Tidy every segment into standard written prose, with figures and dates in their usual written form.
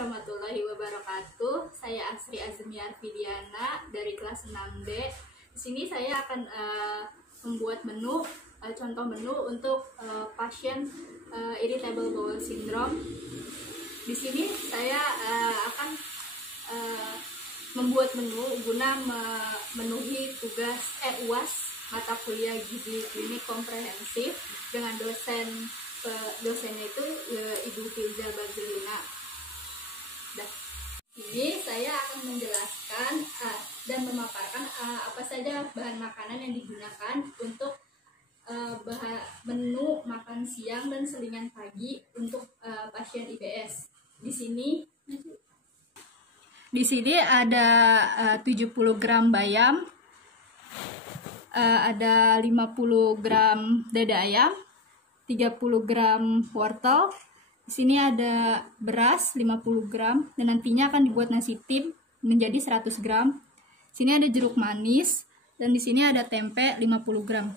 warahmatullahi wabarakatuh. Saya Asri Azmi Arfidiana dari kelas 6B. Di sini saya akan membuat menu, contoh menu untuk pasien irritable bowel syndrome. Di sini saya akan membuat menu guna memenuhi tugas UAS mata kuliah gizi klinik komprehensif dengan dosennya itu Ibu Filza Bazilina. Ini saya akan menjelaskan dan memaparkan apa saja bahan makanan yang digunakan untuk menu makan siang dan selingan pagi untuk pasien IBS. Di sini ada 70 gram bayam, ada 50 gram dada ayam, 30 gram wortel. Di sini ada beras 50 gram dan nantinya akan dibuat nasi tim menjadi 100 gram. Di sini ada jeruk manis dan di sini ada tempe 50 gram.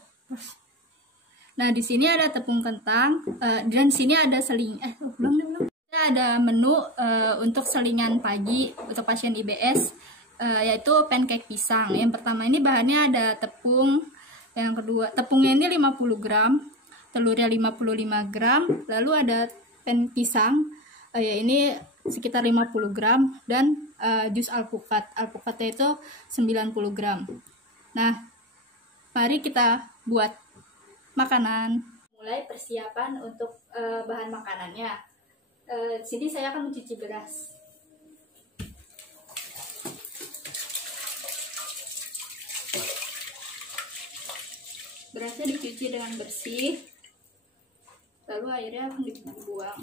Nah, di sini ada tepung kentang dan di sini ada belum. Ada menu untuk selingan pagi untuk pasien IBS yaitu pancake pisang. Yang pertama ini bahannya ada tepung, yang kedua tepungnya ini 50 gram, telurnya 55 gram, lalu ada pisang ini sekitar 50 gram dan jus alpukatnya itu 90 gram. Nah, mari kita buat makanan. Mulai persiapan untuk bahan makanannya. Di sini saya akan mencuci beras. Berasnya dicuci dengan bersih, lalu airnya akan dibuang.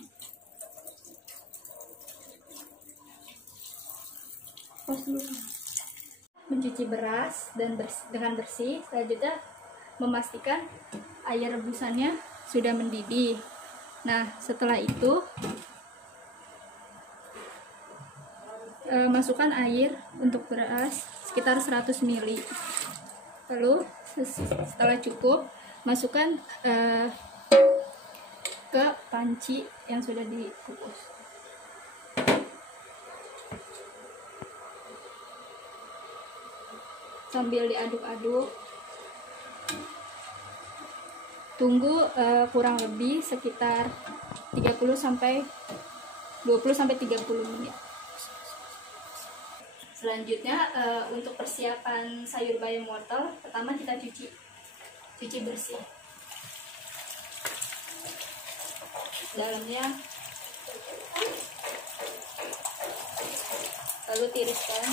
Mencuci beras dengan bersih, selanjutnya memastikan air rebusannya sudah mendidih. Nah, setelah itu masukkan air untuk beras sekitar 100 ml. Lalu setelah cukup, masukkan ke panci yang sudah dikukus. Sambil diaduk-aduk, tunggu kurang lebih sekitar 20 sampai 30 menit. Selanjutnya untuk persiapan sayur bayam wortel, pertama kita cuci bersih dalamnya, lalu tiriskan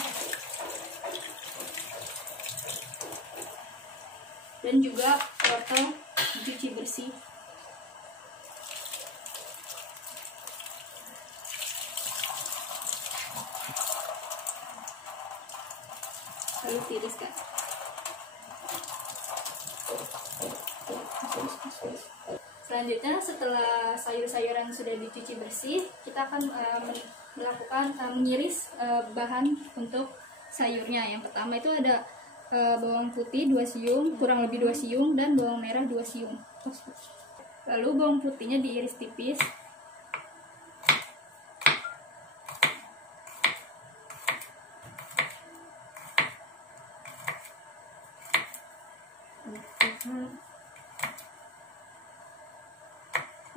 dan juga wortel dicuci bersih. Lalu tiriskan. Selanjutnya, setelah sayur-sayuran sudah dicuci bersih, kita akan melakukan mengiris bahan untuk sayurnya. Yang pertama itu ada bawang putih 2 siung, kurang lebih 2 siung, dan bawang merah 2 siung. Lalu bawang putihnya diiris tipis.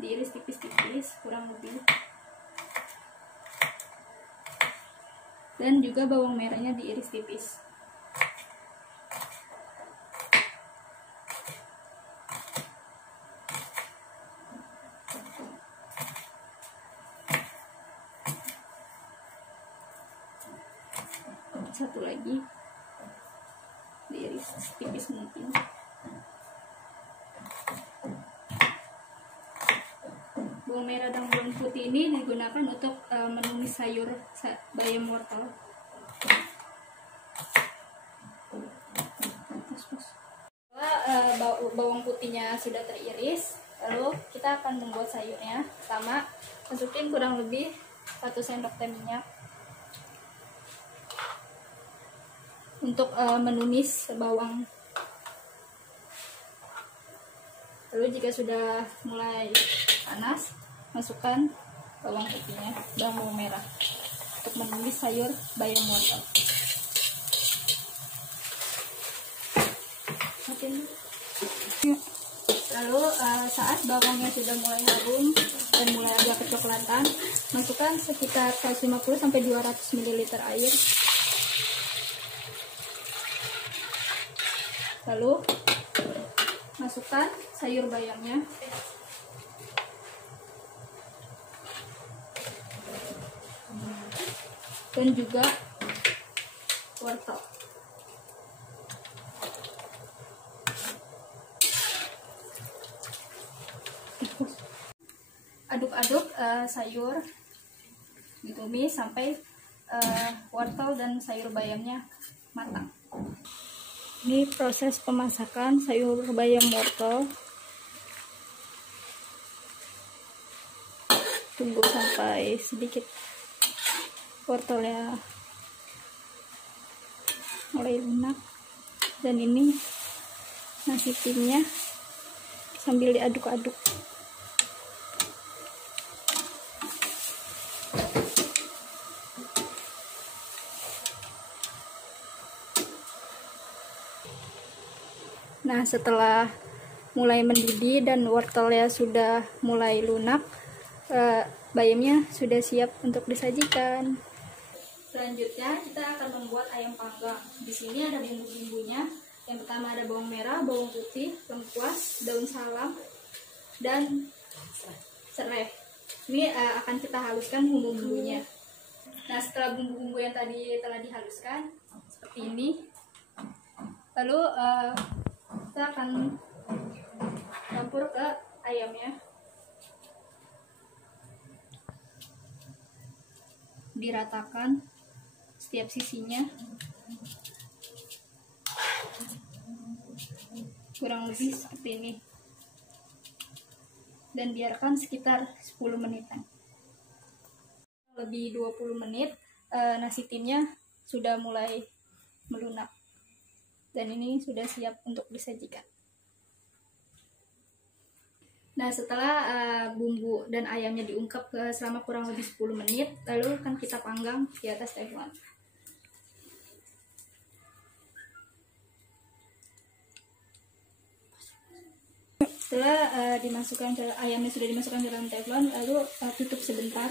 Diiris tipis-tipis kurang lebih, dan juga bawang merahnya diiris tipis. Satu lagi diiris tipis mungkin. Bawang merah dan bawang putih ini digunakan untuk menumis sayur bayam wortel. Bawang putihnya sudah teriris, lalu kita akan membuat sayurnya. Pertama, masukin kurang lebih 1 sendok teh minyak untuk menumis bawang. Lalu jika sudah mulai panas, masukkan bawang putihnya dan bawang merah. untuk menumis sayur bayam wortel. Lalu saat bawangnya sudah mulai harum dan mulai agak kecoklatan, masukkan sekitar 150-200 ml air. Lalu masukkan sayur bayamnya. Dan juga wortel. Aduk-aduk sayur, ditumis sampai wortel dan sayur bayamnya matang. Ini proses pemasakan sayur bayam wortel. Tunggu sampai sedikit wortelnya mulai lunak. Dan ini nasi timnya sambil diaduk-aduk. Nah, setelah mulai mendidih dan wortelnya sudah mulai lunak, bayamnya sudah siap untuk disajikan. Selanjutnya kita akan membuat ayam panggang. Di sini ada bumbu-bumbunya. Yang pertama ada bawang merah, bawang putih, lengkuas, daun salam, dan serai. Ini akan kita haluskan bumbu-bumbunya. Nah, setelah bumbu-bumbu yang tadi telah dihaluskan seperti ini, lalu kita akan campur ke ayamnya. Diratakan setiap sisinya, kurang lebih seperti ini, dan biarkan sekitar 10 menitan. Lebih 20 menit nasi timnya sudah mulai melunak dan ini sudah siap untuk disajikan. Nah, setelah bumbu dan ayamnya diungkep selama kurang lebih 10 menit, lalu akan kita panggang di atas teflon. Setelah ayamnya sudah dimasukkan ke dalam teflon, lalu tutup sebentar,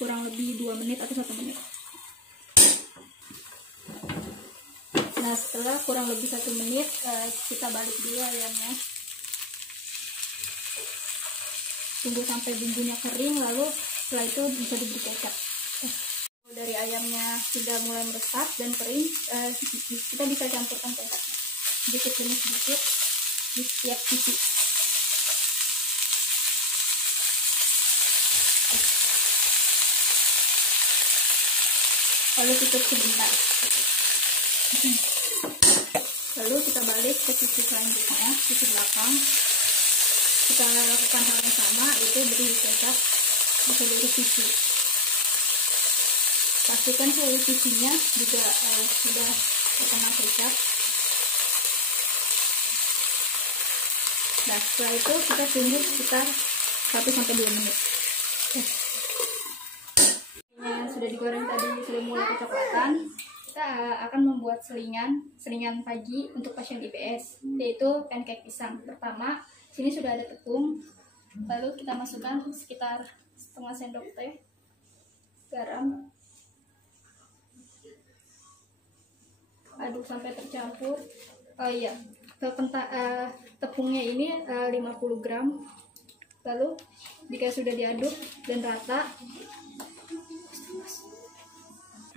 kurang lebih 2 menit atau 1 menit. Nah, setelah kurang lebih 1 menit, kita balik dulu ayamnya. Tunggu sampai bumbunya kering, lalu setelah itu bisa diberi kecap. Dari ayamnya sudah mulai meresap dan kering, kita bisa campurkan kecapnya sedikit demi sedikit di setiap sisi. Lalu tutup sebentar. Lalu kita balik ke sisi selanjutnya, sisi belakang. Kita lakukan hal yang sama, itu beri kecap di seluruh sisi. Pastikan seluruh sisinya juga sudah terkena kecap. Nah, setelah itu kita tunggu sekitar 1-2 menit. Yang sudah digoreng tadi sudah mulai kecoklatan. Kita akan membuat selingan pagi untuk pasien IBS, yaitu pancake pisang. Pertama, sini sudah ada tepung, lalu kita masukkan sekitar setengah sendok teh garam, aduk sampai tercampur. Oh iya, tepungnya ini 50 gram. Lalu jika sudah diaduk dan rata,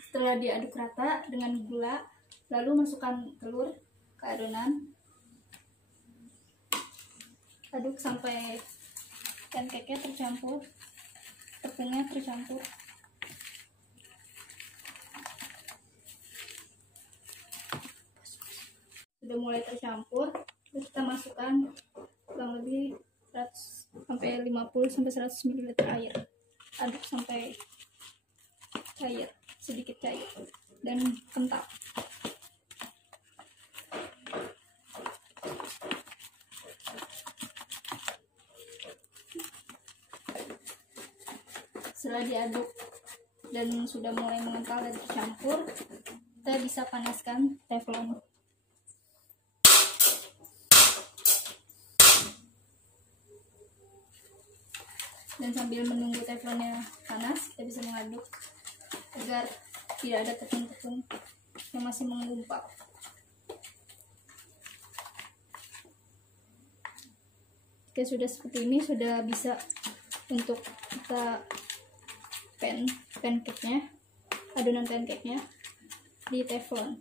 setelah diaduk rata dengan gula, lalu masukkan telur ke adonan. Aduk sampai pancake-nya tercampur, tepungnya tercampur. Sudah mulai tercampur, terus kita masukkan kurang lebih 50-100 ml air. Aduk sampai cair, sedikit cair dan kental. Setelah diaduk dan sudah mulai mengental dan tercampur, kita bisa panaskan teflon. Dan sambil menunggu teflonnya panas, kita bisa mengaduk agar tidak ada tepung-tepung yang masih menggumpal. Oke, sudah seperti ini, sudah bisa untuk kita pancake-nya, adonan pancake-nya di teflon.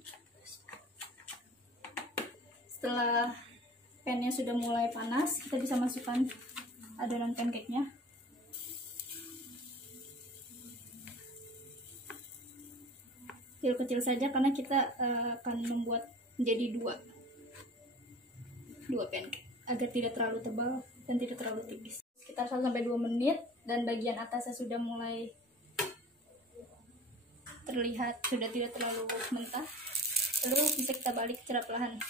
Setelah pan-nya sudah mulai panas, kita bisa masukkan adonan pancake-nya. Kecil-kecil saja karena kita akan membuat menjadi dua pancake agar tidak terlalu tebal dan tidak terlalu tipis. Sekitar 1-2 menit dan bagian atasnya sudah mulai terlihat sudah tidak terlalu mentah. Lalu bisa kita balik secara perlahan.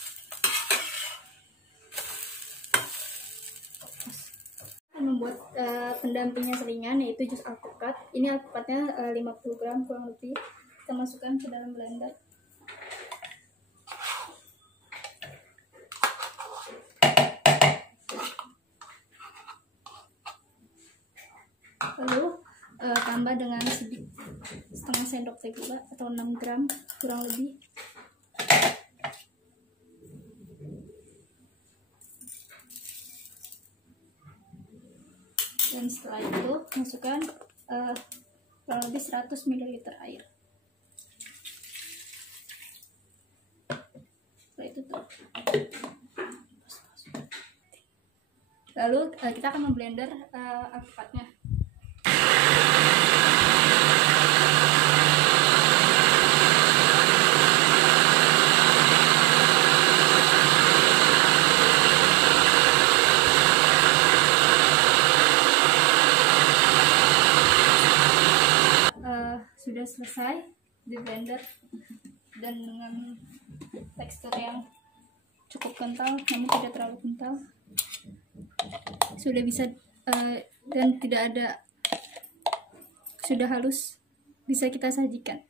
Akan membuat pendampingnya selingan, yaitu jus alpukat. Ini alpukatnya 50 gram kurang lebih. Kita masukkan ke dalam blender. Lalu tambah dengan setengah sendok teh gula atau 6 gram kurang lebih. Dan setelah itu masukkan kurang lebih 100 ml air. Setelah itu lalu kita akan memblender alpukatnya. Sudah selesai di blender dan dengan tekstur yang cukup kental namun tidak terlalu kental, sudah bisa dan tidak ada, sudah halus, bisa kita sajikan.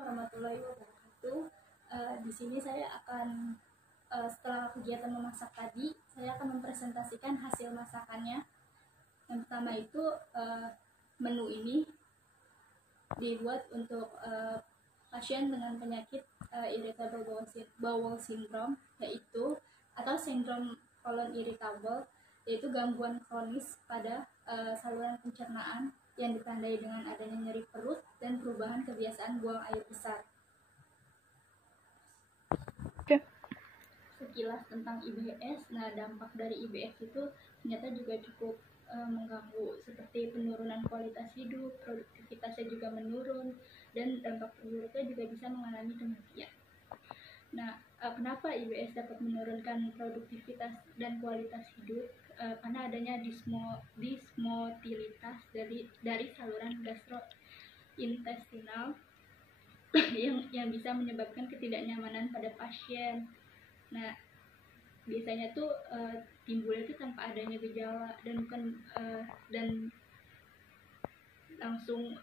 Warahmatullahi wabarakatuh. Di sini saya akan setelah kegiatan memasak tadi, saya akan mempresentasikan hasil masakannya. Yang pertama itu menu ini dibuat untuk pasien dengan penyakit irritable bowel syndrome, yaitu atau sindrom kolon irritable, yaitu gangguan kronis pada saluran pencernaan yang ditandai dengan adanya nyeri perut dan perubahan kebiasaan buang air besar. Sekilas tentang IBS. Nah, dampak dari IBS itu ternyata juga cukup mengganggu, seperti penurunan kualitas hidup, produktivitasnya juga menurun, dan dampak buruknya juga bisa mengalami kematian. Nah, kenapa IBS dapat menurunkan produktivitas dan kualitas hidup? Karena adanya dismotilitas dari saluran gastrointestinal yang bisa menyebabkan ketidaknyamanan pada pasien. Nah, biasanya tuh timbulnya itu tanpa adanya gejala dan bukan dan langsung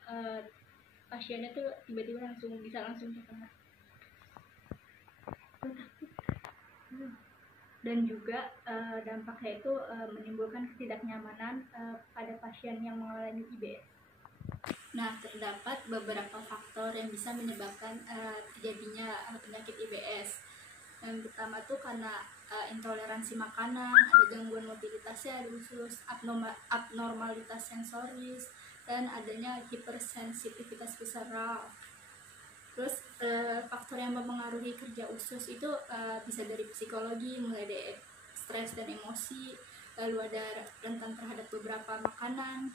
pasiennya tuh tiba-tiba bisa langsung terkena. Dan juga dampaknya itu menimbulkan ketidaknyamanan pada pasien yang mengalami IBS. Nah, terdapat beberapa faktor yang bisa menyebabkan terjadinya penyakit IBS. Yang pertama tuh karena intoleransi makanan, ada gangguan mobilitasnya, ada usus, abnormalitas sensoris, dan adanya hipersensitivitas visceral. Terus faktor yang mempengaruhi kerja usus itu bisa dari psikologi, mulai dari stres dan emosi, lalu ada rentan terhadap beberapa makanan,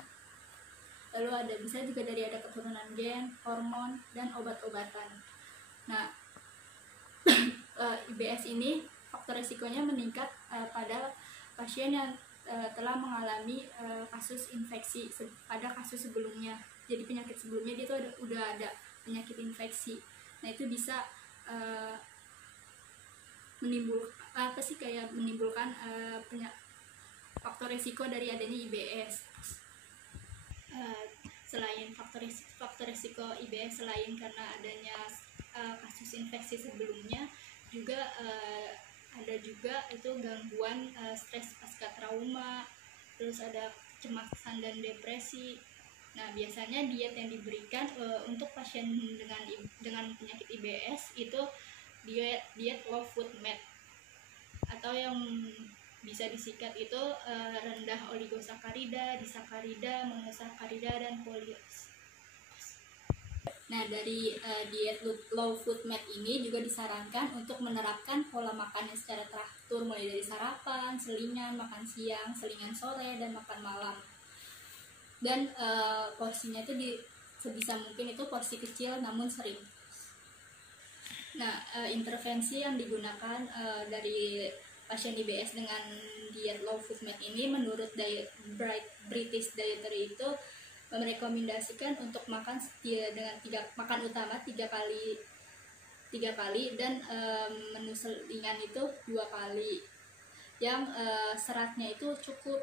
lalu bisa juga dari ada keturunan gen, hormon, dan obat-obatan. Nah, IBS ini faktor risikonya meningkat pada pasien yang telah mengalami kasus infeksi pada kasus sebelumnya. Jadi penyakit sebelumnya dia tuh udah ada penyakit infeksi. Nah, itu bisa menimbulkan faktor risiko dari adanya IBS. Selain faktor risiko IBS, selain karena adanya kasus infeksi sebelumnya, juga ada juga itu gangguan stres pasca trauma, terus ada kecemasan dan depresi. Nah, biasanya diet yang diberikan untuk pasien dengan penyakit IBS itu diet low food MAD, atau yang bisa disingkat itu rendah oligosakarida, disakarida, monosakarida, dan polios. Nah, dari diet low food MAD ini juga disarankan untuk menerapkan pola makan yang secara teratur, mulai dari sarapan, selingan, makan siang, selingan sore, dan makan malam. Dan porsinya itu sebisa mungkin itu porsi kecil namun sering. Nah, intervensi yang digunakan dari pasien IBS dengan diet low food MAD ini menurut British Dietary itu merekomendasikan untuk makan dengan makan utama 3 kali dan menu selingan itu 2 kali, yang seratnya itu cukup,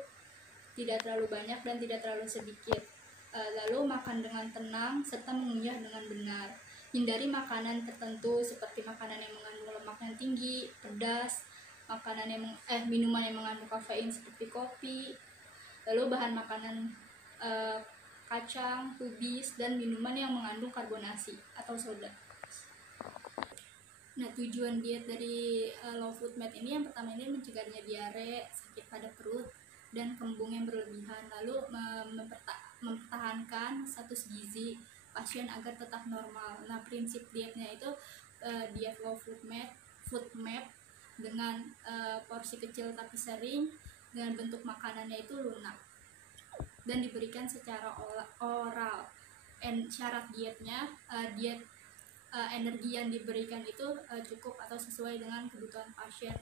tidak terlalu banyak dan tidak terlalu sedikit. Lalu makan dengan tenang serta mengunyah dengan benar. Hindari makanan tertentu seperti makanan yang mengandung lemak yang tinggi, pedas, minuman yang mengandung kafein seperti kopi, lalu bahan makanan kacang, kubis, dan minuman yang mengandung karbonasi atau soda. Nah, tujuan diet dari low food MAD ini yang pertama ini mencegahnya diare, sakit pada perut, dan kembung yang berlebihan, lalu mempertahankan status gizi pasien agar tetap normal. Nah, prinsip dietnya itu diet low food MAD dengan porsi kecil tapi sering, dengan bentuk makanannya itu lunak dan diberikan secara oral. Syarat dietnya energi yang diberikan itu cukup atau sesuai dengan kebutuhan pasien.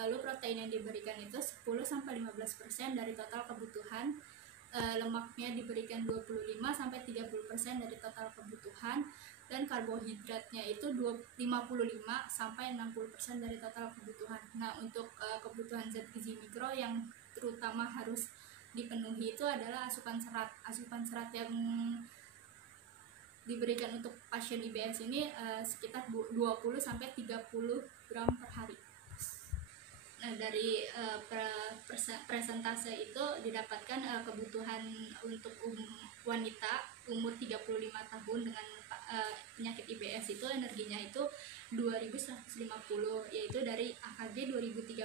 Lalu protein yang diberikan itu 10-15% dari total kebutuhan. Lemaknya diberikan 25-30% dari total kebutuhan, dan karbohidratnya itu 55-60% dari total kebutuhan. Nah, untuk kebutuhan zat gizi mikro yang terutama harus dipenuhi itu adalah asupan serat yang diberikan untuk pasien IBS ini sekitar 20-30 gram per hari. Nah, dari presentase itu didapatkan kebutuhan untuk wanita umur 35 tahun dengan penyakit IBS itu energinya itu 2150, yaitu dari AKG 2013.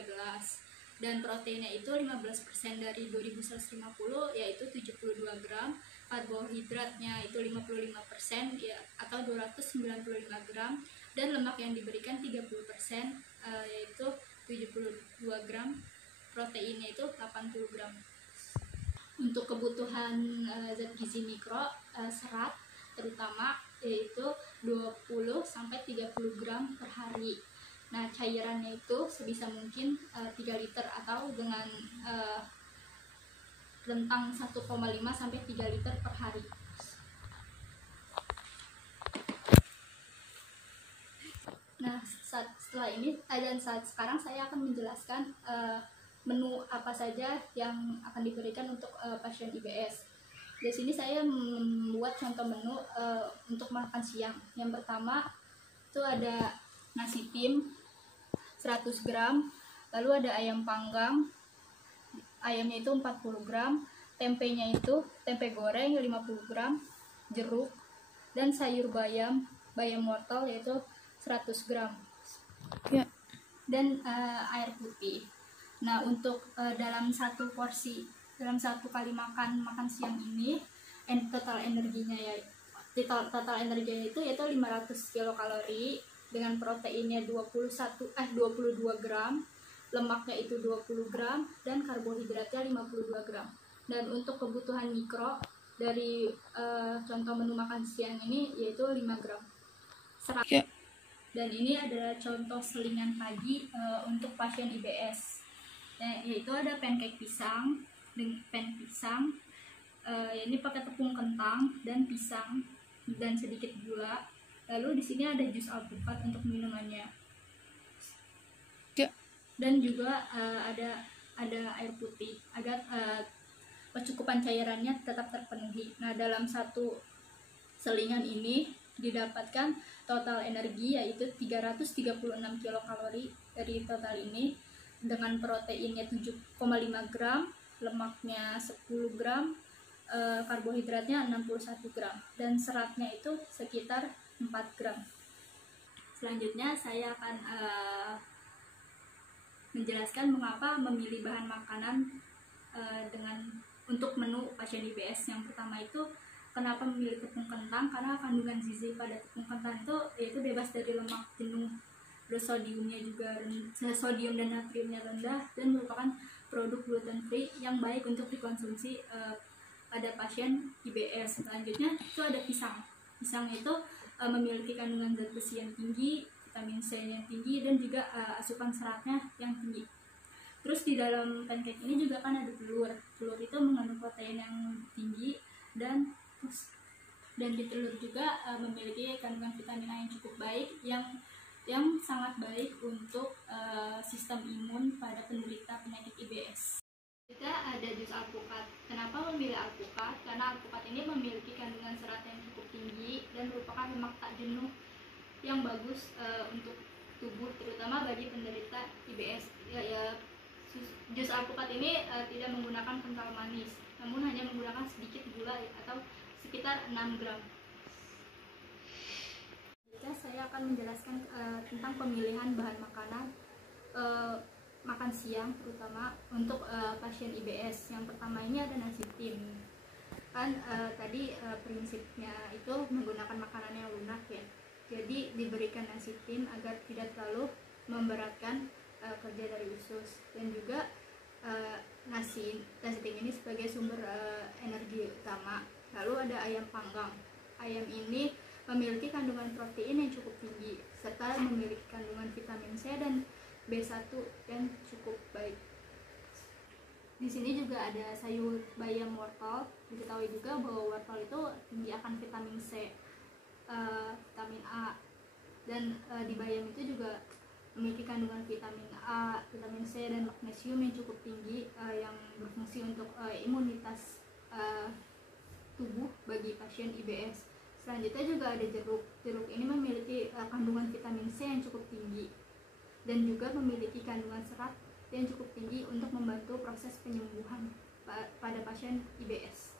Dan proteinnya itu 15% dari 2150, yaitu 72 gram. Karbohidratnya itu 55%, ya, atau 295 gram. Dan lemak yang diberikan 30%, yaitu 72 gram. Proteinnya itu 80 gram. Untuk kebutuhan zat gizi mikro, serat terutama yaitu 20 sampai 30 gram per hari. Nah, cairannya itu sebisa mungkin 3 liter atau dengan rentang 1,5 sampai 3 liter per hari. Nah, setelah ini dan saat sekarang saya akan menjelaskan menu apa saja yang akan diberikan untuk pasien IBS. Di sini saya membuat contoh menu untuk makan siang. Yang pertama itu ada nasi tim 100 gram, lalu ada ayam panggang, ayamnya itu 40 gram, tempenya itu tempe goreng 50 gram, jeruk, dan sayur bayam wortel yaitu 100 gram. Ya. Dan air putih. Nah, untuk dalam satu kali makan siang ini total energinya itu yaitu 500 kilokalori dengan proteinnya 22 gram, lemaknya itu 20 gram, dan karbohidratnya 52 gram. Dan untuk kebutuhan mikro dari contoh menu makan siang ini yaitu 5 gram serat. Ya. Dan ini adalah contoh selingan pagi untuk pasien IBS. Yaitu ada pancake pisang, ini pakai tepung kentang dan pisang dan sedikit gula. Lalu di sini ada jus alpukat untuk minumannya. Ya. Dan juga ada air putih agar kecukupan cairannya tetap terpenuhi. Nah, dalam satu selingan ini didapatkan total energi yaitu 336 kilokalori dari total ini, dengan proteinnya 7,5 gram, lemaknya 10 gram, karbohidratnya 61 gram, dan seratnya itu sekitar 4 gram. Selanjutnya saya akan menjelaskan mengapa memilih bahan makanan untuk menu pasien IBS. Yang pertama itu kenapa memilih tepung kentang, karena kandungan gizi pada tepung kentang itu yaitu bebas dari lemak jenuh, terus sodium dan natriumnya rendah, dan merupakan produk gluten free yang baik untuk dikonsumsi pada pasien IBS. Selanjutnya itu ada pisang. Pisang itu memiliki kandungan zat besi yang tinggi, vitamin C yang tinggi, dan juga asupan seratnya yang tinggi. Terus di dalam pancake ini juga kan ada telur. Telur itu mengandung protein yang tinggi, dan di telur juga memiliki kandungan vitamin A yang cukup baik, yang sangat baik untuk sistem imun pada penderita penyakit IBS. Kita ada jus alpukat. Kenapa memilih alpukat? Karena alpukat ini memiliki kandungan serat yang cukup tinggi dan merupakan lemak tak jenuh yang bagus untuk tubuh, terutama bagi penderita IBS. Jus alpukat ini tidak menggunakan kental manis, namun hanya menggunakan sedikit gula atau sekitar 6 gram. Saya akan menjelaskan tentang pemilihan bahan makanan makan siang, terutama untuk pasien IBS. Yang pertama ini ada nasi tim. Kan tadi prinsipnya itu menggunakan makanan yang lunak ya. Jadi diberikan nasi tim agar tidak terlalu memberatkan kerja dari usus. Dan juga nasi tim ini sebagai sumber energi utama. Lalu ada ayam panggang. Ayam ini memiliki kandungan protein yang cukup tinggi, serta memiliki kandungan vitamin C dan B1 yang cukup baik. Di sini juga ada sayur bayam wortel. Diketahui juga bahwa wortel itu tinggi akan vitamin C, vitamin A, dan di bayam itu juga memiliki kandungan vitamin A, vitamin C, dan magnesium yang cukup tinggi yang berfungsi untuk imunitas tubuh bagi pasien IBS. Selanjutnya juga ada jeruk. Jeruk ini memiliki kandungan vitamin C yang cukup tinggi dan juga memiliki kandungan serat yang cukup tinggi untuk membantu proses penyembuhan pada pasien IBS.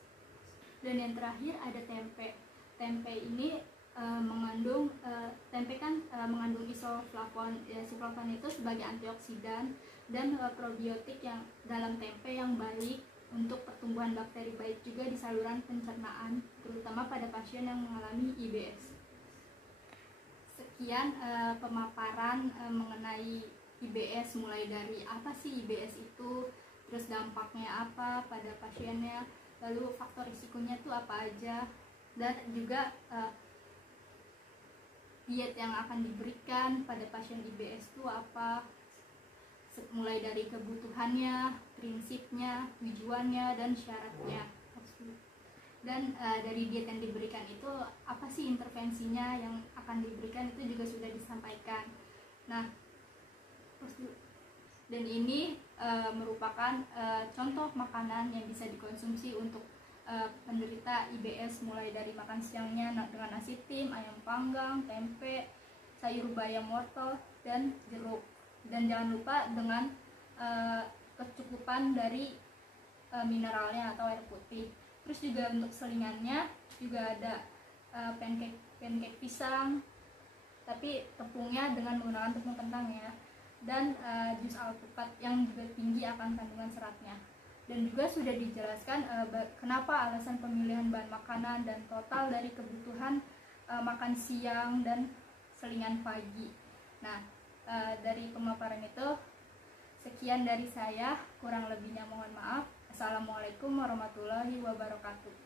Dan yang terakhir ada tempe. Tempe ini mengandung isoflavon. Isoflavon itu sebagai antioksidan dan probiotik yang dalam tempe yang baik untuk pertumbuhan bakteri baik juga di saluran pencernaan, terutama pada pasien yang mengalami IBS. Sekian pemaparan mengenai IBS, mulai dari apa sih IBS itu, terus dampaknya apa pada pasiennya, lalu faktor risikonya itu apa aja, dan juga diet yang akan diberikan pada pasien IBS itu apa, mulai dari kebutuhannya, prinsipnya, tujuannya, dan syaratnya. Dan dari diet yang diberikan itu apa sih intervensinya yang akan diberikan itu juga sudah disampaikan. Nah, dan ini merupakan contoh makanan yang bisa dikonsumsi untuk penderita IBS, mulai dari makan siangnya dengan nasi tim, ayam panggang, tempe, sayur bayam wortel, dan jeruk. Dan jangan lupa dengan kecukupan dari mineralnya atau air putih. Terus juga untuk selingannya juga ada pancake pisang, tapi tepungnya dengan menggunakan tepung kentang ya, dan jus alpukat yang juga tinggi akan kandungan seratnya. Dan juga sudah dijelaskan kenapa alasan pemilihan bahan makanan dan total dari kebutuhan makan siang dan selingan pagi. Nah, dari pemaparan itu sekian dari saya, kurang lebihnya mohon maaf. Assalamualaikum warahmatullahi wabarakatuh.